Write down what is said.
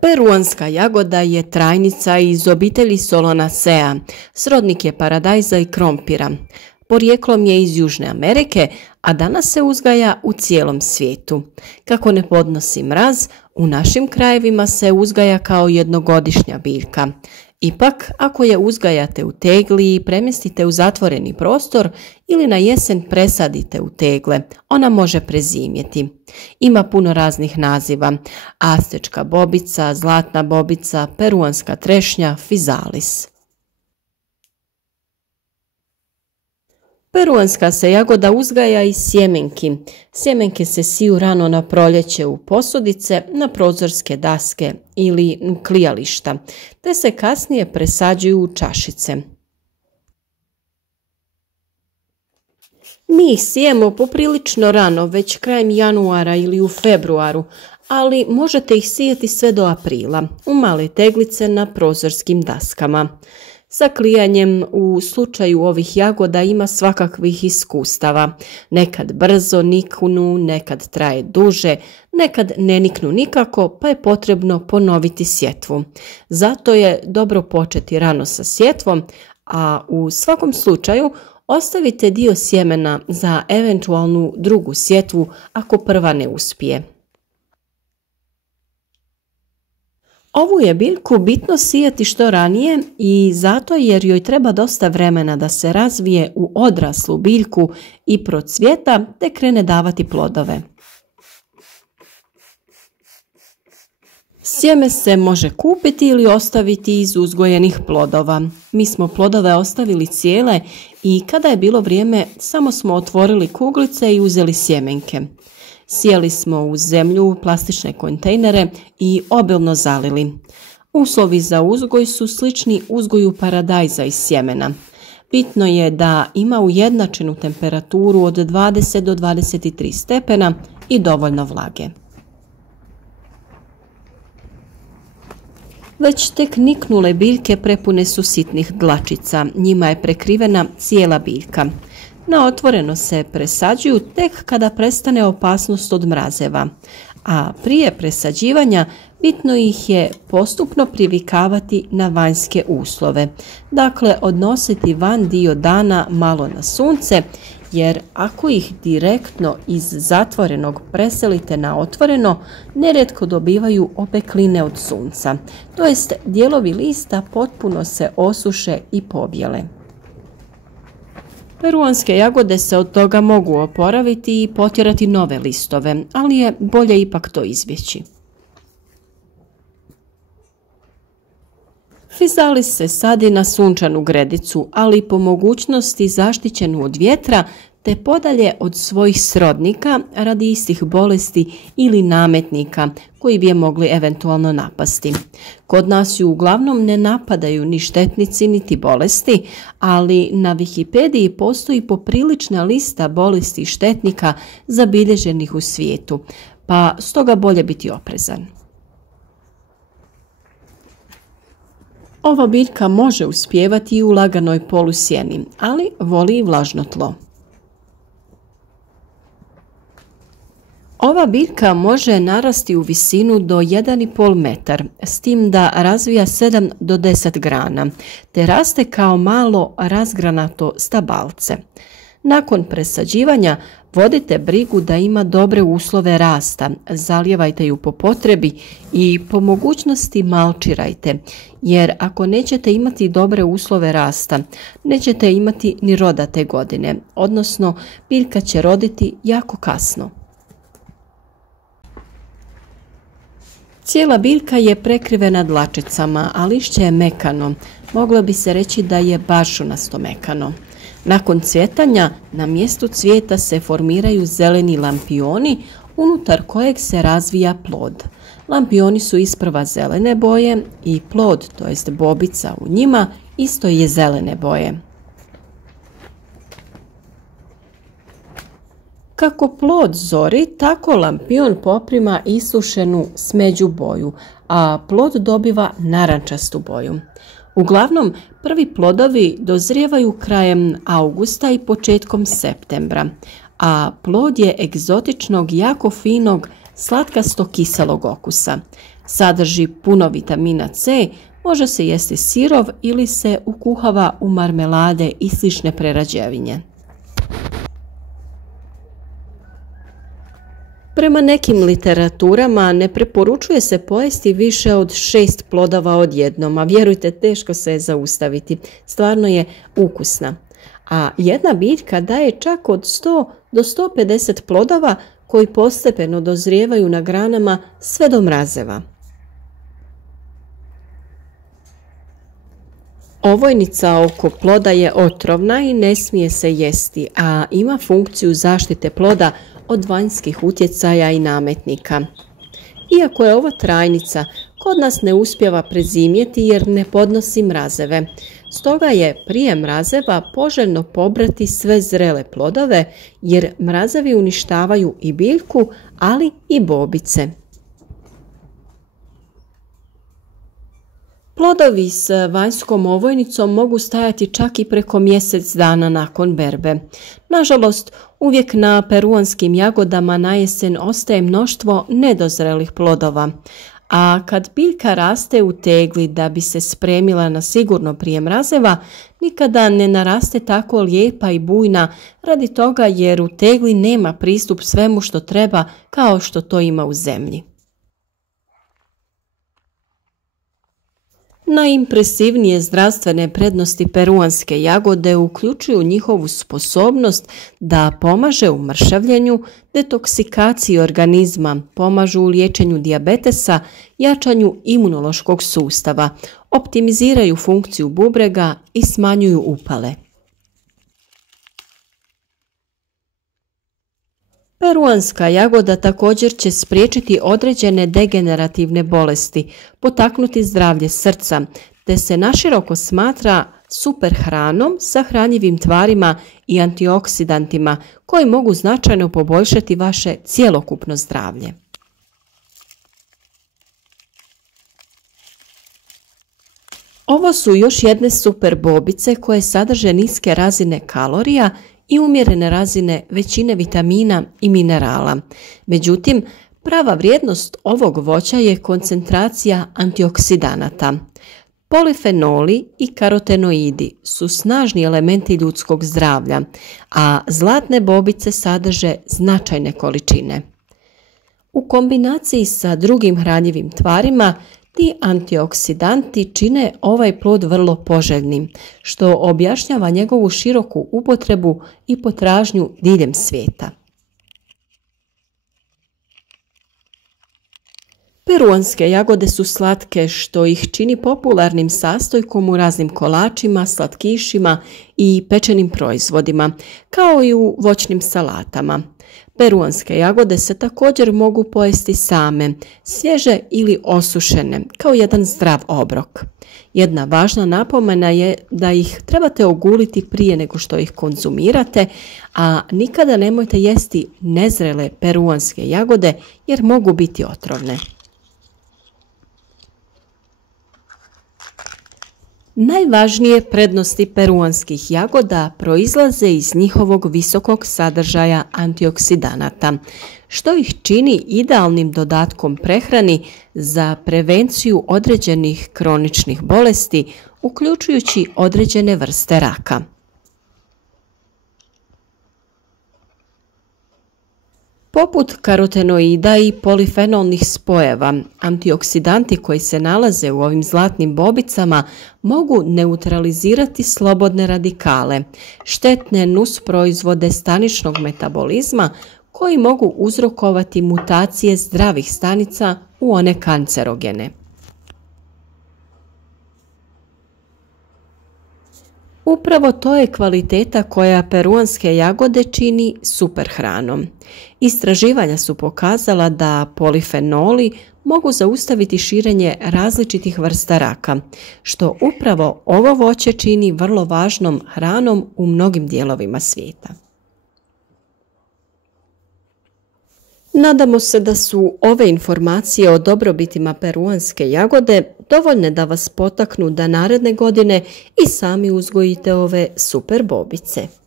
Peruanska jagoda je trajnica iz obitelji Solanaceae, srodnik je paradajza i krompira. Porijeklom je iz Južne Amerike, a danas se uzgaja u cijelom svijetu. Kako ne podnosi mraz, u našim krajevima se uzgaja kao jednogodišnja biljka. Ipak, ako je uzgajate u tegli i premjestite u zatvoreni prostor ili na jesen presadite u tegle, ona može prezimjeti. Ima puno raznih naziva: astečka bobica, zlatna bobica, peruanska trešnja, fizalis. Peruanska se jagoda uzgaja iz sjemenki. Sjemenke se siju rano na proljeće u posudice, na prozorske daske ili klijališta, te se kasnije presađuju u čašice. Mi ih sijemo poprilično rano, već krajem januara ili u februaru, ali možete ih sijati sve do aprila, u male teglice na prozorskim daskama. Sa klijanjem u slučaju ovih jagoda ima svakakvih iskustava. Nekad brzo niknu, nekad traje duže, nekad ne niknu nikako, pa je potrebno ponoviti sjetvu. Zato je dobro početi rano sa sjetvom, a u svakom slučaju ostavite dio sjemena za eventualnu drugu sjetvu ako prva ne uspije. Ovu je biljku bitno sijati što ranije i zato jer joj treba dosta vremena da se razvije u odraslu biljku i procvjeta te krene davati plodove. Sjeme se može kupiti ili ostaviti iz uzgojenih plodova. Mi smo plodove ostavili cijele i kada je bilo vrijeme samo smo otvorili kuglice i uzeli sjemenke. Sijali smo u zemlju plastične kontejnere i obilno zalili. Uslovi za uzgoj su slični uzgoju paradajza iz sjemena. Bitno je da ima ujednačenu temperaturu od 20 do 23 stepena i dovoljno vlage. Već tek niknule biljke prepune su sitnih dlačica, njima je prekrivena cijela biljka. Na otvoreno se presađuju tek kada prestane opasnost od mrazeva, a prije presađivanja bitno ih je postupno privikavati na vanjske uslove, dakle odnositi van dio dana malo na sunce, jer ako ih direktno iz zatvorenog preselite na otvoreno, nerijetko dobivaju opekline od sunca, to jest dijelovi lista potpuno se osuše i pobjele. Peruanske jagode se od toga mogu oporaviti i potjerati nove listove, ali je bolje ipak to izbjeći. Fizalis se sadi na sunčanu gredicu, ali po mogućnosti zaštićenu od vjetra te podalje od svojih srodnika radi istih bolesti ili nametnika koji bi je mogli eventualno napasti. Kod nas ju uglavnom ne napadaju ni štetnici niti bolesti, ali na Wikipediji postoji poprilična lista bolesti i štetnika zabilježenih u svijetu, pa stoga bolje biti oprezan. Ova biljka može uspijevati i u laganoj polusjeni, ali voli i vlažno tlo. Ova biljka može narasti u visinu do 1,5 metar, s tim da razvija 7 do 10 grana, te raste kao malo razgranato stabalce. Nakon presađivanja vodite brigu da ima dobre uslove rasta, zalijevajte ju po potrebi i po mogućnosti malčirajte, jer ako nećete imati dobre uslove rasta, nećete imati ni roda te godine, odnosno biljka će roditi jako kasno. Cijela biljka je prekrivena dlačicama, a lišće je mekano, moglo bi se reći da je bašunasto mekano. Nakon cvjetanja na mjestu cvijeta se formiraju zeleni lampioni unutar kojeg se razvija plod. Lampioni su isprva zelene boje i plod, to jest bobica u njima, isto je zelene boje. Kako plod zori, tako lampion poprima isušenu smeđu boju, a plod dobiva narančastu boju. Uglavnom, prvi plodovi dozrijevaju krajem augusta i početkom septembra, a plod je egzotičnog, jako finog slatkasto kiselog okusa. Sadrži puno vitamina C, može se jesti sirov ili se ukuhava u marmelade i slične prerađevine. Prema nekim literaturama ne preporučuje se pojesti više od 6 plodova odjednom, a vjerujte, teško se je zaustaviti. Stvarno je ukusna. A jedna biljka daje čak od 100 do 150 plodova koji postepeno dozrijevaju na granama sve do mrazeva. Ovojnica oko ploda je otrovna i ne smije se jesti, a ima funkciju zaštite ploda od vanjskih utjecaja i nametnika. Iako je ovo trajnica, kod nas ne uspijeva prezimjeti jer ne podnosi mrazeve. Stoga je prije mrazeva poželjno pobrati sve zrele plodove jer mrazevi uništavaju i biljku, ali i bobice. Plodovi s vanjskom ovojnicom mogu stajati čak i preko mjesec dana nakon berbe. Nažalost, uvijek na peruanskim jagodama na jesen ostaje mnoštvo nedozrelih plodova, a kad biljka raste u tegli da bi se spremila na sigurno prije mrazeva, nikada ne naraste tako lijepa i bujna radi toga jer u tegli nema pristup svemu što treba kao što to ima u zemlji. Najimpresivnije zdravstvene prednosti peruanske jagode uključuju njihovu sposobnost da pomaže u mršavljenju, detoksikaciji organizma, pomažu u liječenju dijabetesa, jačanju imunološkog sustava, optimiziraju funkciju bubrega i smanjuju upale. Peruanska jagoda također će spriječiti određene degenerativne bolesti, potaknuti zdravlje srca, te se naširoko smatra super hranom sa hranjivim tvarima i antioksidantima koji mogu značajno poboljšati vaše cjelokupno zdravlje. Ovo su još jedne super bobice koje sadrže niske razine kalorija i umjerene razine većine vitamina i minerala. Međutim, prava vrijednost ovog voća je koncentracija antioksidanata. Polifenoli i karotenoidi su snažni elementi ljudskog zdravlja, a zlatne bobice sadrže značajne količine. U kombinaciji sa drugim hranjivim tvarima, ti antioksidanti čine ovaj plod vrlo poželjnim, što objašnjava njegovu široku upotrebu i potražnju diljem svijeta. Peruanske jagode su slatke, što ih čini popularnim sastojkom u raznim kolačima, slatkišima i pečenim proizvodima, kao i u voćnim salatama. Peruanske jagode se također mogu pojesti same, svježe ili osušene, kao jedan zdrav obrok. Jedna važna napomena je da ih trebate oguliti prije nego što ih konzumirate, a nikada nemojte jesti nezrele peruanske jagode jer mogu biti otrovne. Najvažnije prednosti peruanskih jagoda proizlaze iz njihovog visokog sadržaja antioksidanata, što ih čini idealnim dodatkom prehrani za prevenciju određenih kroničnih bolesti, uključujući određene vrste raka. Poput karotenoida i polifenolnih spojeva, antioksidanti koji se nalaze u ovim zlatnim bobicama mogu neutralizirati slobodne radikale, štetne nusproizvode staničnog metabolizma koji mogu uzrokovati mutacije zdravih stanica u one kancerogene. Upravo to je kvaliteta koja peruanske jagode čini super hranom. Istraživanja su pokazala da polifenoli mogu zaustaviti širenje različitih vrsta raka, što upravo ovo voće čini vrlo važnom hranom u mnogim dijelovima svijeta. Nadamo se da su ove informacije o dobrobitima peruanske jagode dovoljne da vas potaknu da naredne godine i sami uzgojite ove super bobice.